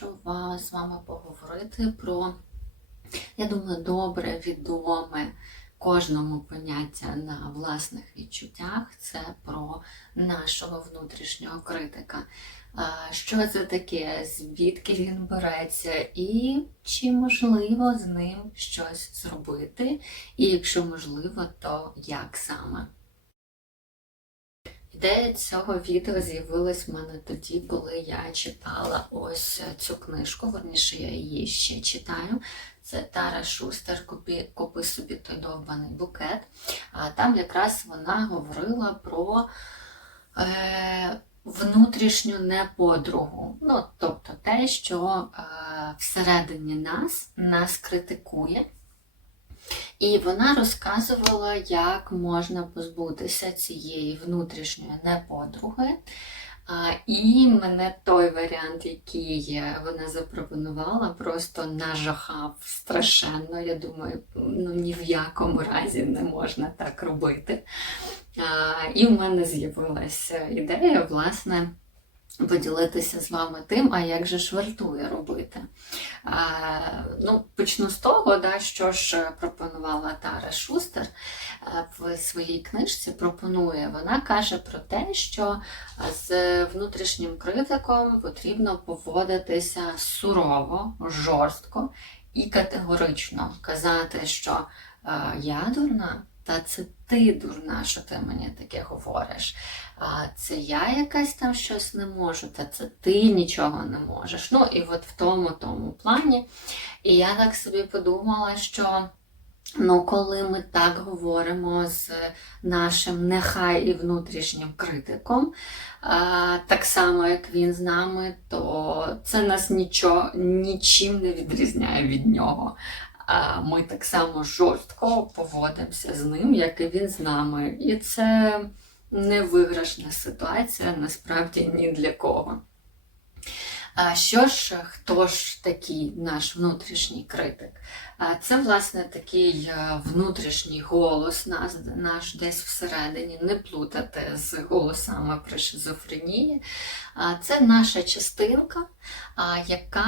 Хочу з вами поговорити про, я думаю, добре відоме кожному поняття на власних відчуттях. Це про нашого внутрішнього критика. Що це таке, звідки він береться, і чи можливо з ним щось зробити, і якщо можливо, то як саме? Ідея цього відео з'явилась в мене тоді, коли я читала ось цю книжку, верніше я її ще читаю. Це Тара Шустер «Купи, купи собі той довбаний букет. А там якраз вона говорила про е, внутрішню неподругу. Ну, тобто те, що е, всередині нас нас критикує. І вона розказувала, як можна позбутися цієї внутрішньої неподруги. І мене той варіант, який вона запропонувала, просто нажахав страшенно. Я думаю, ну ні в якому разі не можна так робити. І в мене з'явилася ідея, власне, поділитися з вами тим, а як же ж вартує робити. А, ну, Почну з того, да, що ж пропонувала Тара Шустер е, в своїй книжці. Пропонує, вона каже про те, що з внутрішнім критиком потрібно поводитися сурово, жорстко і категорично казати, що е, я дурна. Та це ти дурна, що ти мені таке говориш. А це я якась там щось не можу, та це ти нічого не можеш. Ну і от в тому тому плані. І я так собі подумала, що ну, коли ми так говоримо з нашим нехай і внутрішнім критиком, так само як він з нами, то це нас нічого, нічим не відрізняє від нього. Ми так само жорстко поводимося з ним, як і він з нами. І це невиграшна ситуація насправді ні для кого. А що ж, хто ж такий наш внутрішній критик? Це, власне, такий е, внутрішній голос нас, наш десь всередині, не плутати з голосами при шизофренії. Це наша частинка, яка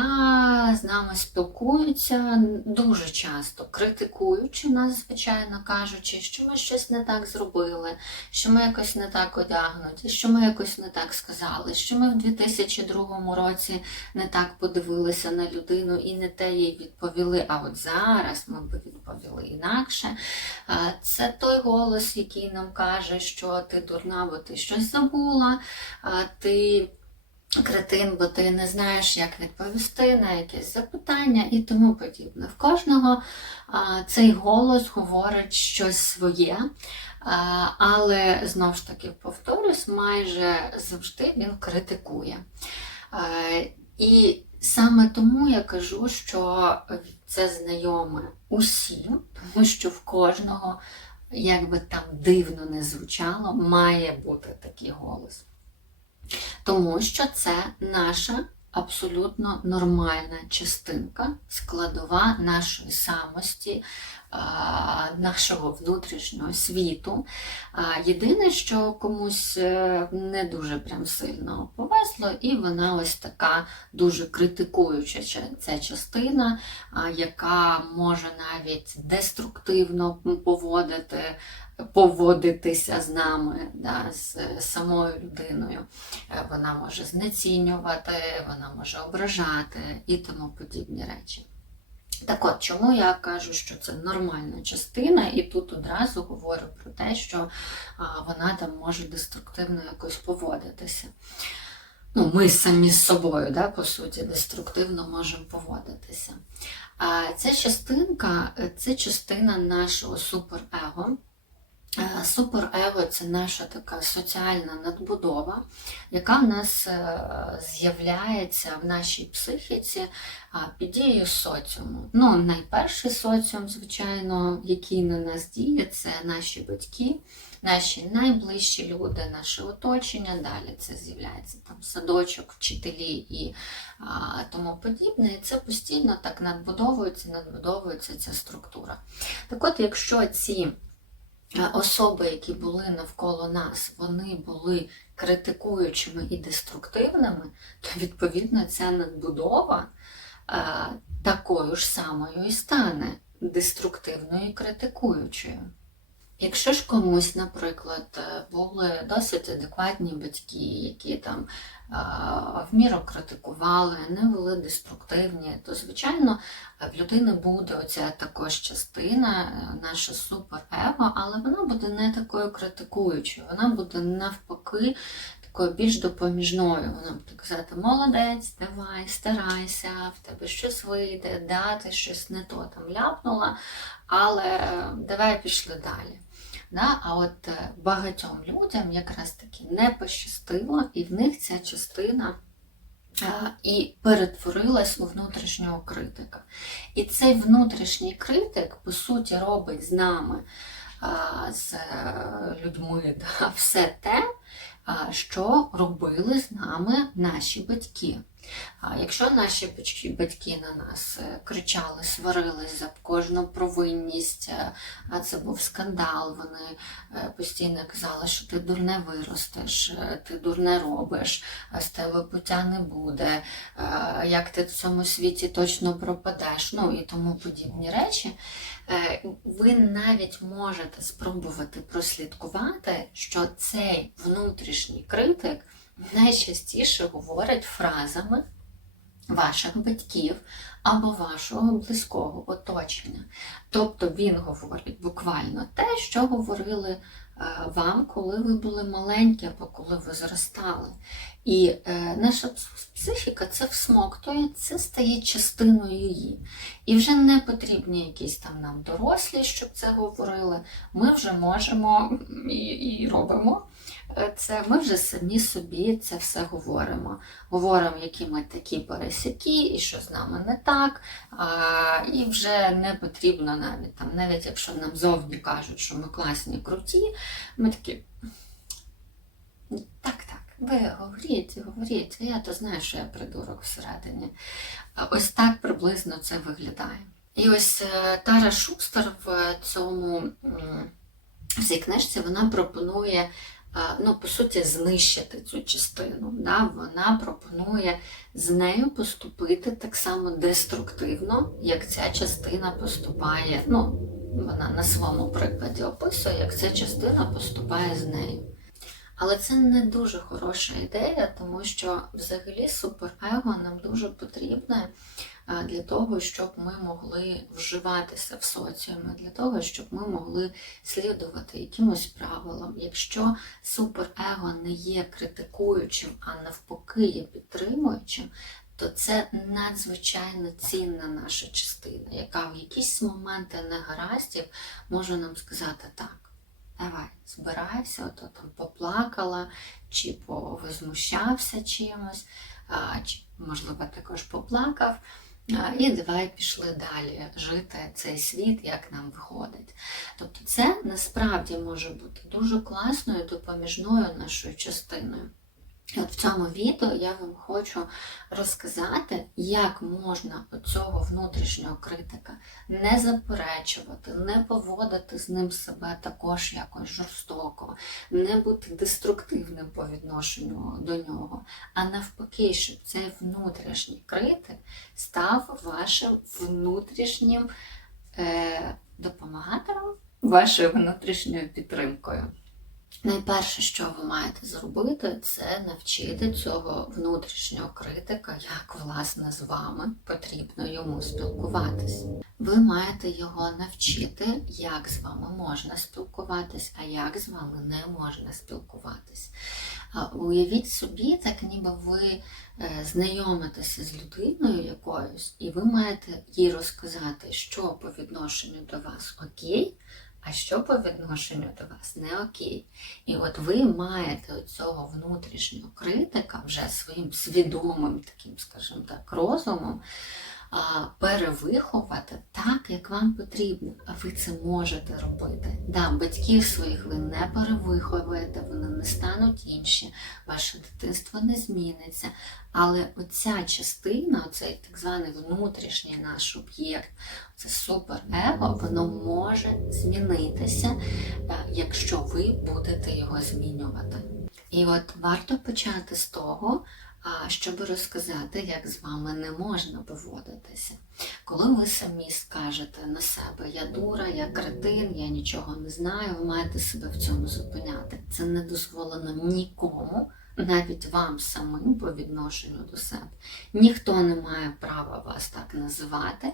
з нами спілкується дуже часто, критикуючи нас, звичайно кажучи, що ми щось не так зробили, що ми якось не так одягнуті, що ми якось не так сказали, що ми в 2002 році не так подивилися на людину і не те їй відповіли. А от зараз ми б відповіли інакше. Це той голос, який нам каже, що ти дурна, бо ти щось забула, ти кретин, бо ти не знаєш, як відповісти на якесь запитання і тому подібне. В кожного цей голос говорить щось своє, але знову ж таки повторюсь, майже завжди він критикує. І саме тому я кажу, що це знайоме усім, тому що в кожного, як би там дивно не звучало, має бути такий голос. Тому що це наша абсолютно нормальна частинка, складова нашої самості, нашого внутрішнього світу. Єдине, що комусь е, не дуже прям сильно повезло, і вона ось така дуже критикуюча ця частина, яка може навіть деструктивно поводити поводитися з нами, да, з самою людиною. Е, Вона може знецінювати, вона може ображати і тому подібні речі. Так от, чому я кажу, що це нормальна частина, і тут одразу говорю про те, що вона там може деструктивно якось поводитися. Ну, ми самі з собою, да, по суті, деструктивно можемо поводитися. А ця частинка це частина нашого суперего. Е, Суперего це наша така соціальна надбудова, яка в нас е, з'являється в нашій психіці під дією соціуму. Ну, найперший соціум, звичайно, який на нас діє, це наші батьки, наші найближчі люди, наше оточення. Далі це з'являється там садочок, вчителі і а, тому подібне. І це постійно так надбудовується, надбудовується ця структура. Так от, якщо ці особи, які були навколо нас, вони були критикуючими і деструктивними, то відповідно ця надбудова е, такою ж самою і стане деструктивною і критикуючою. Якщо ж комусь, наприклад, е, були досить адекватні батьки, які там в міру критикували, не були деструктивні, то звичайно в людини буде оця також частина, е, наше суперего, але вона буде не такою критикуючою, вона буде навпаки такою більш допоміжною. Вона буде казати, молодець, давай, старайся, в тебе щось вийде, да, ти щось не то там ляпнула, але е, давай пішли далі. Да? А от е, багатьом людям якраз таки не пощастило, і в них ця частина е, і перетворилась у внутрішнього критика. І цей внутрішній критик, по суті, робить з нами, е, з людьми, да, все те, е, що робили з нами наші батьки. Якщо наші батьки, на нас е, кричали, сварились за кожну провинність, е, а це був скандал, вони е, постійно казали, що ти дурне виростеш, ти дурне робиш, з тебе пуття не буде, як ти в цьому світі точно пропадеш, ну і тому подібні речі. Ви навіть можете спробувати прослідкувати, що цей внутрішній критик найчастіше говорить фразами ваших батьків або вашого близького оточення. Тобто він говорить буквально те, що говорили е, вам, коли ви були маленькі або коли ви зростали. І е, наша психіка це всмоктує, це стає частиною її. І вже не потрібні якісь там нам дорослі, щоб це говорили. Ми вже можемо і, і робимо це. Ми вже самі собі це все говоримо. Говоримо, які ми такі пересякі, і що з нами не так. А, і вже не потрібно навіть там, навіть якщо нам зовні кажуть, що ми класні, круті, ми такі. Так, так. Ви говоріть, говоріть, я то знаю, що я придурок всередині. Ось так приблизно це виглядає. І ось е, Тара Шустер в цьому в цій книжці вона пропонує, е, ну, по суті, знищити цю частину. Да? Вона пропонує з нею поступити так само деструктивно, як ця частина поступає. Ну, вона на своєму прикладі описує, як ця частина поступає з нею. Але це не дуже хороша ідея, тому що взагалі суперего нам дуже потрібне для того, щоб ми могли вживатися в соціумі, для того, щоб ми могли слідувати якимось правилам. Якщо суперего не є критикуючим, а навпаки є підтримуючим, то це надзвичайно цінна наша частина, яка в якісь моменти негараздів може нам сказати так. Давай, збирайся, ото там поплакала, чи повозмущався чимось, а, чи, можливо, також поплакав. І давай пішли далі жити цей світ, як нам виходить. Тобто це насправді може бути дуже класною допоміжною нашою частиною. От в цьому відео я вам хочу розказати, як можна цього внутрішнього критика не заперечувати, не поводити з ним себе також якось жорстоко, не бути деструктивним по відношенню до нього, а навпаки, щоб цей внутрішній критик став вашим внутрішнім е, допомагатором, вашою внутрішньою підтримкою. Найперше, що ви маєте зробити, це навчити цього внутрішнього критика, як власне з вами потрібно йому спілкуватись. Ви маєте його навчити, як з вами можна спілкуватись, а як з вами не можна спілкуватись. Уявіть собі, так ніби ви е, знайомитеся з людиною якоюсь, і ви маєте їй розказати, що по відношенню до вас окей, а що по відношенню до вас не окей. І от ви маєте цього внутрішнього критика вже своїм свідомим таким, скажімо так, розумом перевиховати так, як вам потрібно. А ви це можете робити. Да, батьків своїх ви не перевиховуєте, вони не стануть інші, ваше дитинство не зміниться. Але оця частина, оцей так званий внутрішній наш об'єкт, це суперего, воно може змінитися, е, якщо ви будете його змінювати. І от варто почати з того, щоб розказати, як з вами не можна поводитися. Коли ви самі скажете на себе я дура, я кретин, я нічого не знаю, ви маєте себе в цьому зупиняти. Це не дозволено нікому, навіть вам самим по відношенню до себе. Ніхто не має права вас так називати,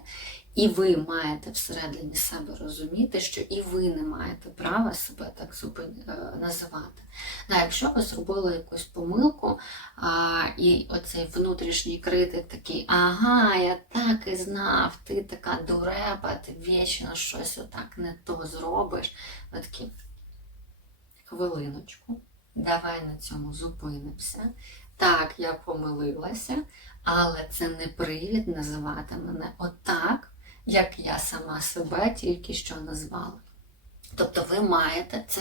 і ви маєте всередині себе розуміти, що і ви не маєте права себе так е, називати. Да, якщо ви зробили якусь помилку, а, і оцей внутрішній критик такий, ага, я так і знав, ти така дурепа, ти вічно щось отак не то зробиш. Ви такі, хвилиночку, давай на цьому зупинимося. Так, я помилилася, але це не привід називати мене отак, як я сама себе тільки що назвала. Тобто ви маєте це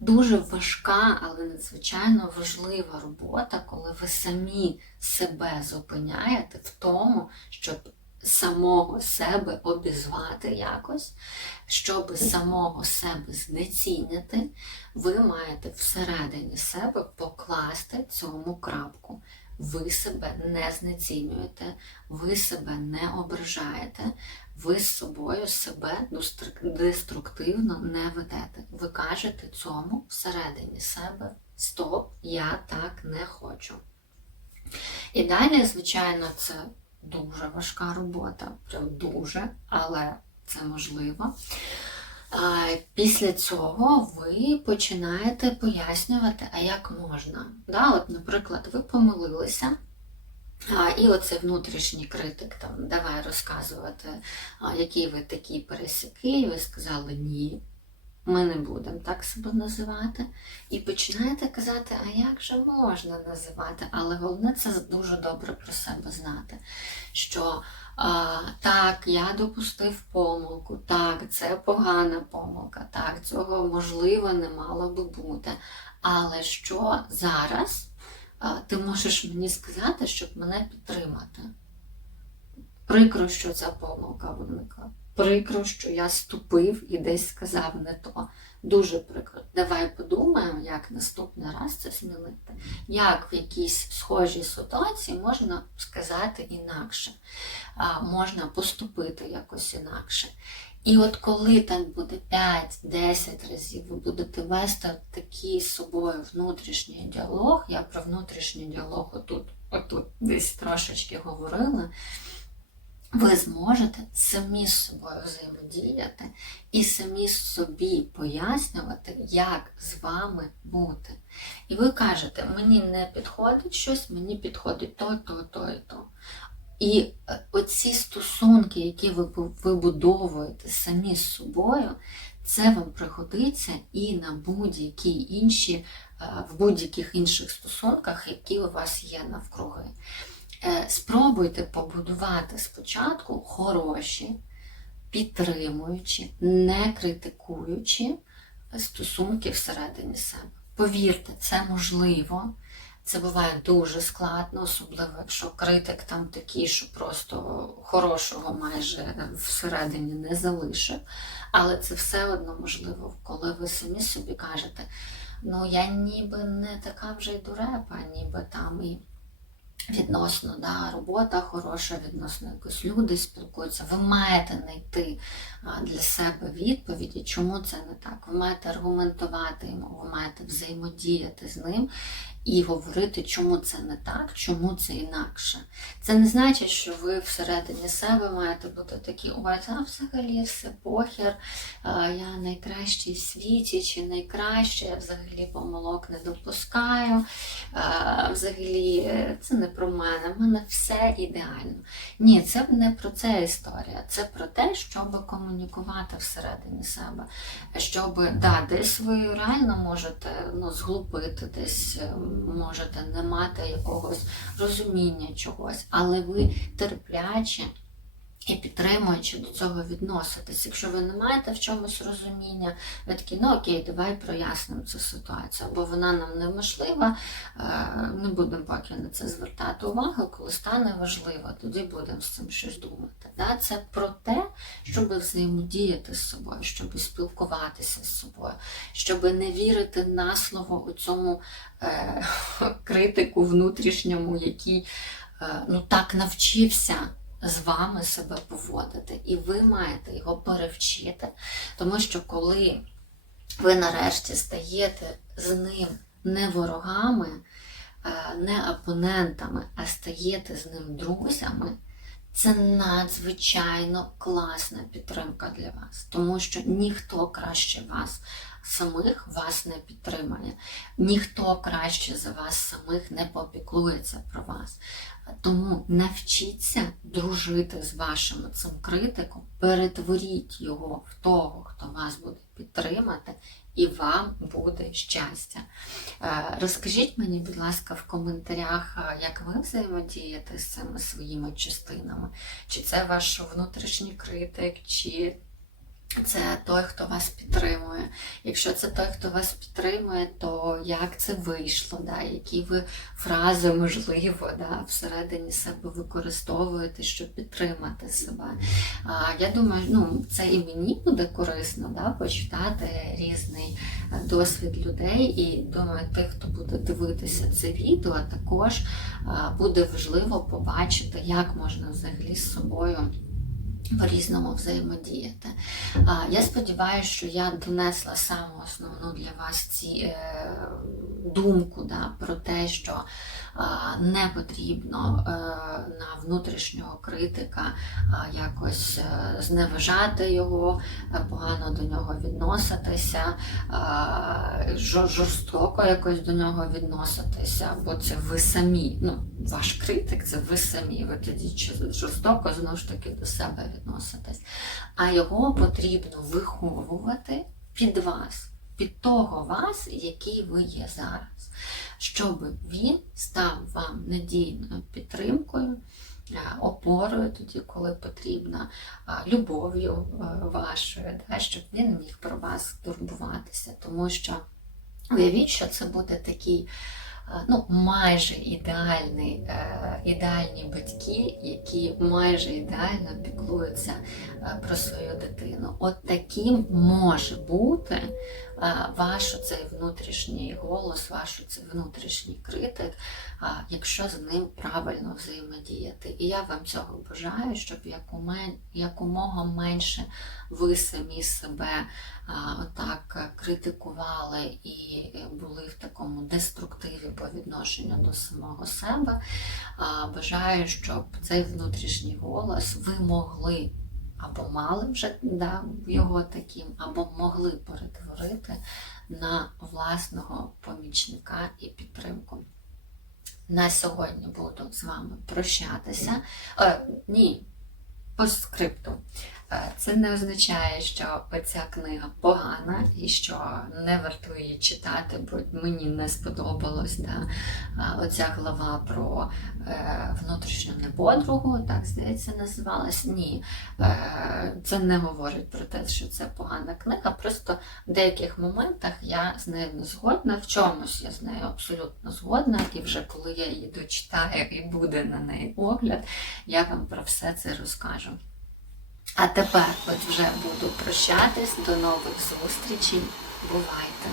дуже важка, але надзвичайно важлива робота, коли ви самі себе зупиняєте в тому, щоб самого себе обізвати якось, щоб самого себе знецінити, ви маєте всередині себе покласти цьому крапку. Ви себе не знецінюєте, ви себе не ображаєте, ви з собою себе деструктивно не ведете. Ви кажете цьому всередині себе Стоп, я так не хочу. І далі, звичайно, це дуже важка робота, прям дуже, але це можливо. Після цього ви починаєте пояснювати, а як можна. Да? От, Наприклад, ви помилилися, і оцей внутрішній критик там давай розказувати, а, які ви такі пересіки, і ви сказали ні. Ми не будемо так себе називати. І починаєте казати, а як же можна називати? Але головне це дуже добре про себе знати. Що а, так, я допустив помилку, так, це погана помилка, так, цього можливо не мало би бути. Але що зараз а, ти можеш мені сказати, щоб мене підтримати? Прикро, що ця помилка виникла. Прикро, що я ступив і десь сказав не то. Дуже прикро. Давай подумаємо, як наступний раз це змінити. Як в якійсь схожій ситуації можна сказати інакше, можна поступити якось інакше. І от коли так буде 5-10 разів, ви будете вести такий з собою внутрішній діалог, я про внутрішній діалог отут, отут десь трошечки говорила ви зможете самі з собою взаємодіяти і самі собі пояснювати, як з вами бути. І ви кажете, мені не підходить щось, мені підходить то, то, то і то. І е, оці стосунки, які ви вибудовуєте самі з собою, це вам пригодиться і на будь-які інші, е, в будь-яких інших стосунках, які у вас є навкруги. Е, спробуйте побудувати спочатку хороші, підтримуючі, не критикуючи стосунки всередині себе. Повірте, це можливо. Це буває дуже складно, особливо, якщо критик там такий, що просто хорошого майже всередині не залишив. Але це все одно можливо, коли ви самі собі кажете, ну я ніби не така вже й дурепа, ніби там і відносно да, робота хороша, відносно якось люди спілкуються. Ви маєте знайти для себе відповіді, чому це не так. Ви маєте аргументувати йому, ви маєте взаємодіяти з ним і говорити, чому це не так, чому це інакше. Це не значить, що ви всередині себе маєте бути такі, ой, а взагалі все похер, я найкращий в світі чи найкраще, я взагалі помилок не допускаю. Взагалі, е, це не про мене, в мене все ідеально. Ні, це не про це історія. Це про те, щоб комунікувати всередині себе. Щоб, да, десь ви реально можете ну, зглупити, десь ем, можете не мати якогось розуміння чогось, але ви терпляче і підтримуючи до цього відноситись. Якщо ви не маєте в чомусь розуміння, ви такі, ну окей, давай прояснимо цю ситуацію, бо вона нам неможлива, не будемо поки на це звертати увагу, коли стане важливо, тоді будемо з цим щось думати. Це про те, щоб взаємодіяти з собою, щоб спілкуватися з собою, щоб не вірити на слово у цьому е, критику внутрішньому, який е, ну, так навчився з вами себе поводити. І ви маєте його перевчити, тому що коли ви нарешті стаєте з ним не ворогами, е, не опонентами, а стаєте з ним друзями, це надзвичайно класна підтримка для вас, тому що ніхто краще вас самих вас не підтримає, ніхто краще за вас самих не попіклується про вас. Тому навчіться дружити з вашим цим критиком, перетворіть його в того, хто вас буде підтримати, і вам буде щастя. Е, Розкажіть мені, будь ласка, в коментарях, е, як ви взаємодієте з цими своїми частинами. Чи це ваш внутрішній критик, чи це той, хто вас підтримує. Якщо це той, хто вас підтримує, то як це вийшло? Да? Які ви фрази, можливо, да, всередині себе використовуєте, щоб підтримати себе? А, я думаю, ну, це і мені буде корисно да, почитати різний е, досвід людей. І думаю, тих, хто буде дивитися це відео, також буде важливо побачити, як можна взагалі з собою по-різному взаємодіяти. Я сподіваюся, що я донесла саму основну для вас ці е, думку да, про те, що не потрібно е, на внутрішнього критика якось е, зневажати його, погано до нього відноситися, жорстоко якось до нього відноситися, бо це ви самі. Ну, ваш критик це ви самі. Ви тоді жорстоко знову ж таки до себе відноситесь. А його потрібно виховувати під вас, під того вас, який ви є зараз, щоб він став вам надійною підтримкою. е, Опорою тоді, коли потрібна, любов'ю е, вашою, да, щоб він міг про вас турбуватися. Тому що уявіть, що це буде такий ну, майже ідеальний, е, ідеальні батьки, які майже ідеально піклуються е, про свою дитину. От таким може бути е, ваш цей внутрішній голос, ваш цей внутрішній критик, якщо з ним правильно взаємодіяти. І я вам цього бажаю, щоб якомога менше ви самі себе отак критикували і е, були в такому деструктиві по відношенню до самого себе. Бажаю, щоб цей внутрішній голос ви могли або мали вже да, його таким, або могли перетворити на власного помічника і підтримку. На сьогодні буду з вами прощатися. Е, ні, по скрипту. Е, Це не означає, що оця книга погана і що не варто її читати, бо мені не сподобалось да, е, оця глава про е, внутрішню неподругу, так здається, називалась. Ні, це не говорить про те, що це погана книга. Просто в деяких моментах я з нею не згодна, в чомусь я з нею абсолютно згодна, і вже коли я її дочитаю і буде на неї огляд, я вам про все це розкажу. А тепер от вже буду прощатись. До нових зустрічей. Бувайте!